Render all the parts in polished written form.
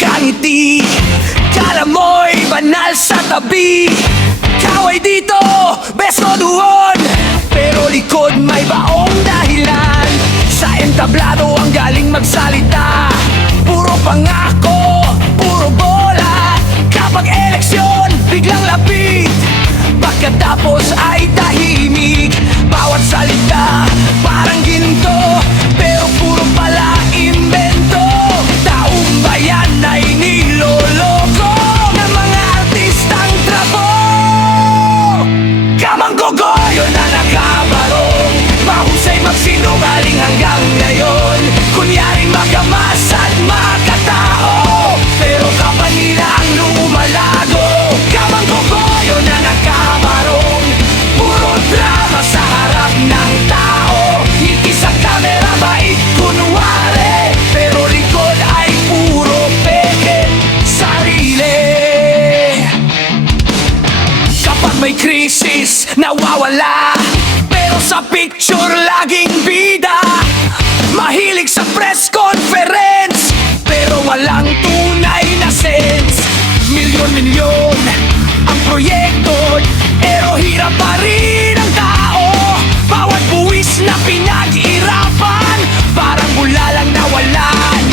nagkangiti. Kala mo'y banal sa tabi. Kaway dito, beso doon, pero likod may baong dahilan. Sa entablado ang galing magsalita. Puro pangako, puro bola. Kapag eleksyon, biglang lapit. Pagkatapos ay tahimik. Bawat salita, parang ginto, pero puro pala imbento. Taong bayan ay niloloko ng mga artistang trabo. Kamanggogoyo na nakabarong, mahusay magsinungaling hanggang ngayon. Kunyaring magamas at makatao, pero kapal nila ang lumalago. Kamanggogoyo na nakabarong, puro drama sa harap ng tao. Ngiti sa kamera, bait kunwari, pero likod ay puro peke sarili. Kapag may krisis, nawawala, pero sa picture laging bida. Mahilig sa press conference, pero walang tunay na sense. Milyon-milyon ang proyekto, pero hirap pa rin ang tao. Bawat buwis na pinag-irapan, parang bulalang nawalan.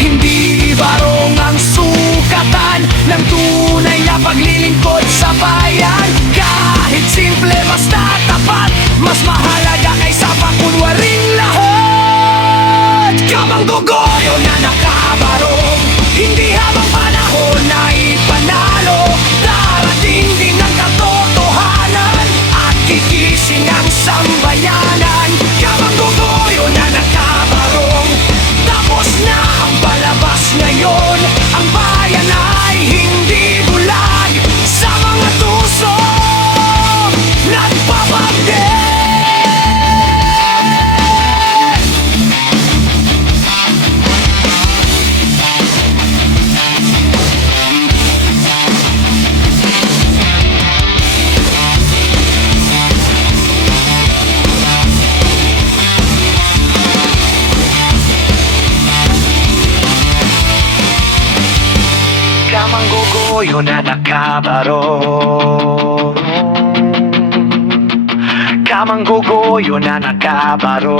Hindi barong ang sukatan ng tunay na paglilingkod sa bayan. Kahit simple basta tapat, mas mahalaga kaysa pakunwaring lahat. Kamanggogoyo na nakabarong, hindi habang panahon na ipanalo. Darating din ang katotohanan at gigising ang sambayanan. Kamanggogoyo na nakabarong, tapos na ang palabas ngayon. Ang bayan ay hindi bulag sa mga tusok nagpapagdi. Kamanggogoyo na nakabarong, kamanggogoyo na nakabarong.